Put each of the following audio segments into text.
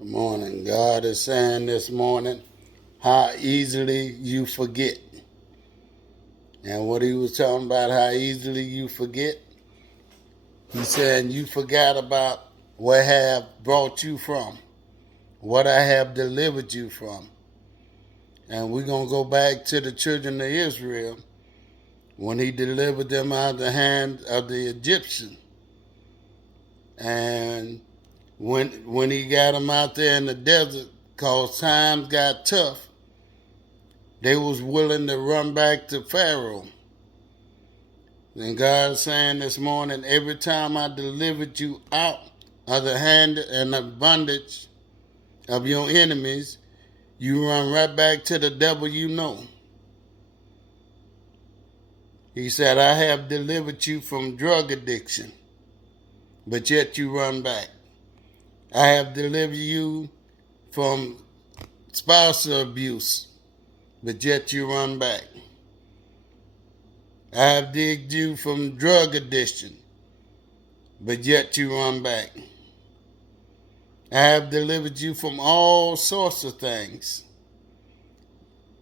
Good morning. God is saying this morning, how easily you forget. And what he was talking about, how easily you forget, he's saying you forgot about what I have brought you from, what I have delivered you from. And we're going to go back to the children of Israel when he delivered them out of the hand of the Egyptian. And when he got them out there in the desert, because times got tough, they was willing to run back to Pharaoh. And God is saying this morning, every time I delivered you out of the hand and the bondage of your enemies, you run right back to the devil you know. He said, I have delivered you from drug addiction, but yet you run back. I have delivered you from spousal abuse, but yet you run back. I have delivered you from drug addiction, but yet you run back. I have delivered you from all sorts of things,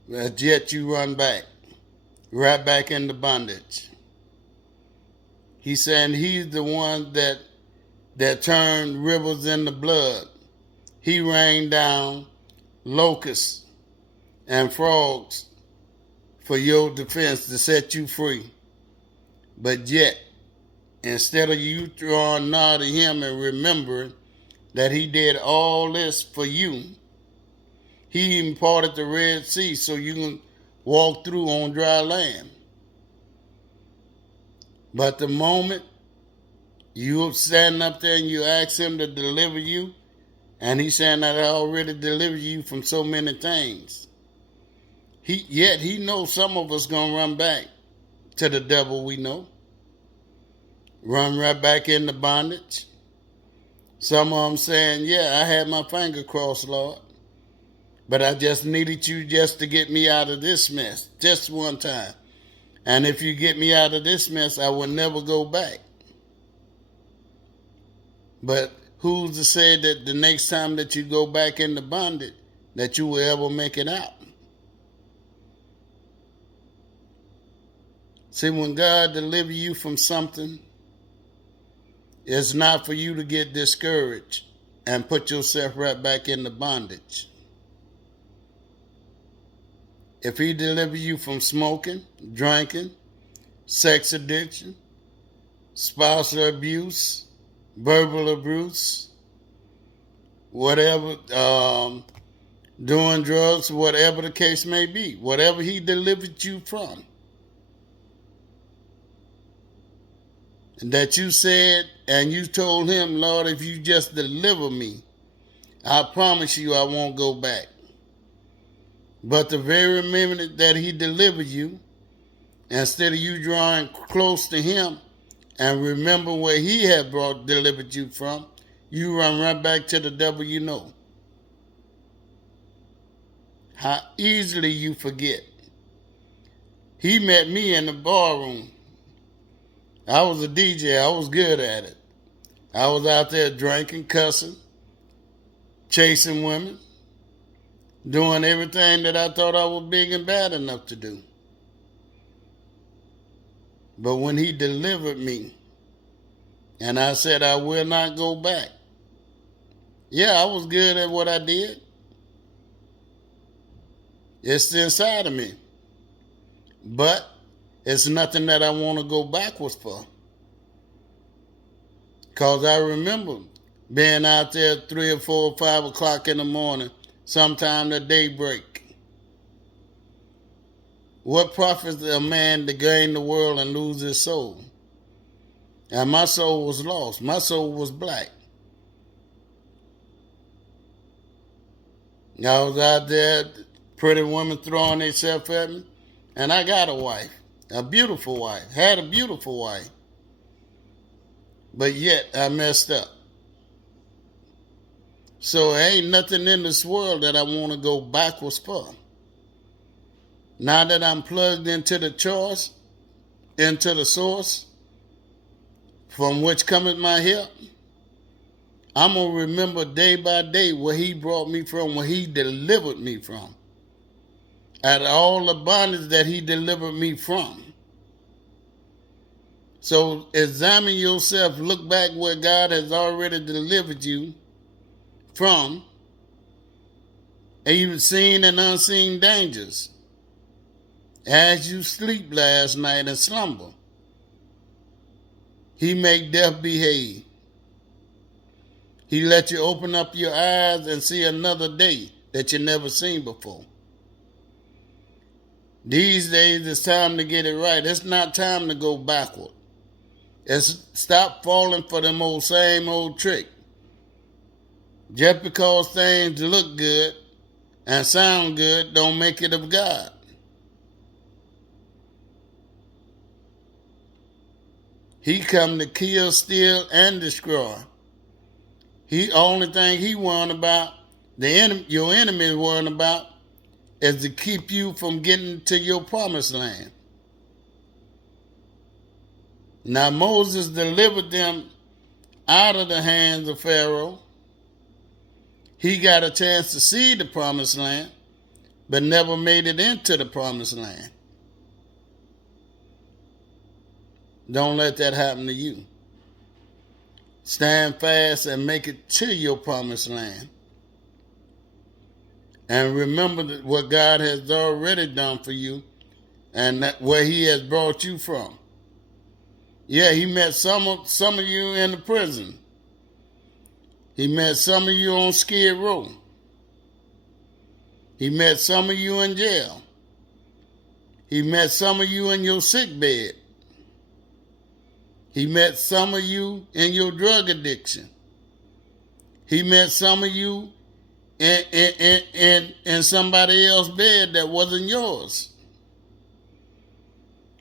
but yet you run back, right back into bondage. He's saying he's the one that turned rivers into blood. He rained down locusts and frogs for your defense to set you free. But yet, instead of you drawing nigh to him and remembering that he did all this for you, he even parted the Red Sea so you can walk through on dry land. But the moment you stand up there and you ask him to deliver you, and he's saying that I already delivered you from so many things, yet he knows some of us gonna run back to the devil we know. Run right back into bondage. Some of them saying, yeah, I had my finger crossed, Lord, but I just needed you just to get me out of this mess, just one time. And if you get me out of this mess, I will never go back. But who's to say that the next time that you go back into bondage, that you will ever make it out? See, when God delivers you from something, it's not for you to get discouraged and put yourself right back into bondage. If he delivers you from smoking, drinking, sex addiction, spousal abuse, verbal abuse, whatever, doing drugs, whatever the case may be, whatever he delivered you from, and that you said and you told him, Lord, if you just deliver me, I promise you I won't go back. But the very minute that he delivered you, instead of you drawing close to him and remember where he had delivered you from, you run right back to the devil you know. How easily you forget. He met me in the bar room. I was a DJ. I was good at it. I was out there drinking, cussing, chasing women, doing everything that I thought I was big and bad enough to do. But when he delivered me, and I said I will not go back. Yeah, I was good at what I did. It's inside of me. But it's nothing that I want to go backwards for. Because I remember being out there at 3 or 4 or 5 o'clock in the morning, sometime at daybreak. What profits a man to gain the world and lose his soul? And my soul was lost. My soul was black. I was out there, pretty women throwing themselves at me, and I got a wife, a beautiful wife, had a beautiful wife. But yet I messed up. So there ain't nothing in this world that I want to go backwards for. Now that I'm plugged into the source, from which cometh my help, I'm going to remember day by day where he brought me from, where he delivered me from. Out of all the bondage that he delivered me from. So examine yourself, look back where God has already delivered you from, even seen and unseen dangers. As you sleep last night and slumber, he made death behave. He let you open up your eyes and see another day that you never seen before. These days it's time to get it right. It's not time to go backward. It's stop falling for them same old trick. Just because things look good and sound good don't make it of God. He come to kill, steal, and destroy. He only thing he worrying about, your enemy is worrying about, is to keep you from getting to your promised land. Now Moses delivered them out of the hands of Pharaoh. He got a chance to see the promised land, but never made it into the promised land. Don't let that happen to you. Stand fast and make it to your promised land. And remember what God has already done for you and where he has brought you from. Yeah, he met some of you in the prison. He met some of you on Skid Row. He met some of you in jail. He met some of you in your sick bed. He met some of you in your drug addiction. He met some of you in somebody else's bed that wasn't yours.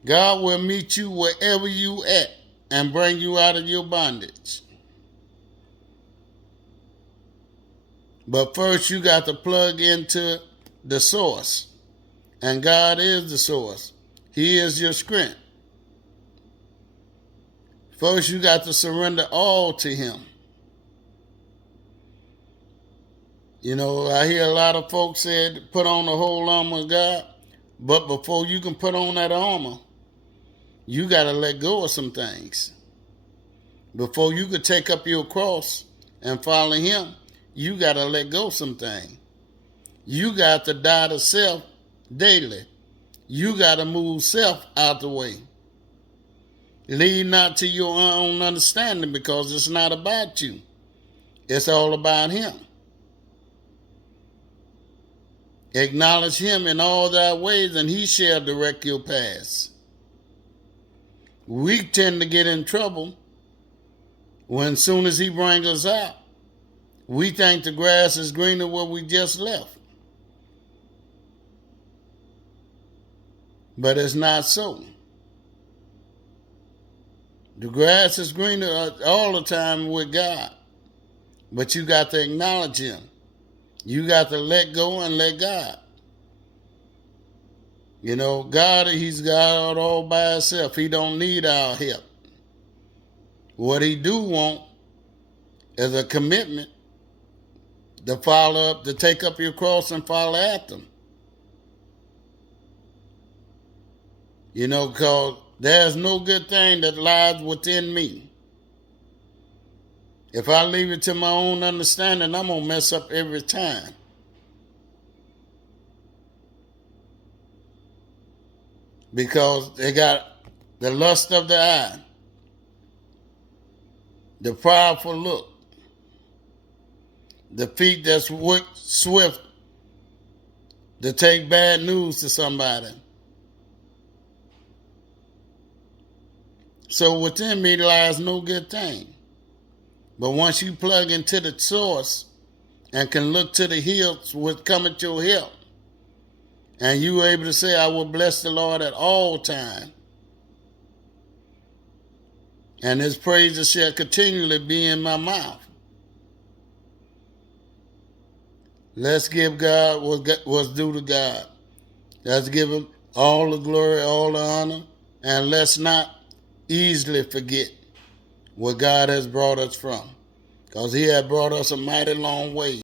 God will meet you wherever you at and bring you out of your bondage. But first you got to plug into the source. And God is the source. He is your strength. First you got to surrender all to him. You know, I hear a lot of folks say put on the whole armor of God. But before you can put on that armor, you got to let go of some things. Before you could take up your cross and follow him, you got to let go of some things. You got to die to self daily. You got to move self out the way. Lean not to your own understanding because it's not about you. It's all about him. Acknowledge him in all thy ways and he shall direct your paths. We tend to get in trouble when soon as he brings us out, we think the grass is greener where we just left. But it's not so. The grass is greener all the time with God. But you got to acknowledge him. You got to let go and let God. You know, God, he's God all by himself. He don't need our help. What he do want is a commitment to follow up, to take up your cross and follow after him. You know, because there's no good thing that lies within me. If I leave it to my own understanding, I'm going to mess up every time. Because they got the lust of the eye, the powerful look, the feet that's swift to take bad news to somebody. So within me lies no good thing. But once you plug into the source and can look to the hills which come at your help, and you are able to say, I will bless the Lord at all times, and his praises shall continually be in my mouth. Let's give God what's due to God. Let's give him all the glory, all the honor, and let's not easily forget where God has brought us from. because he had brought us a mighty long way.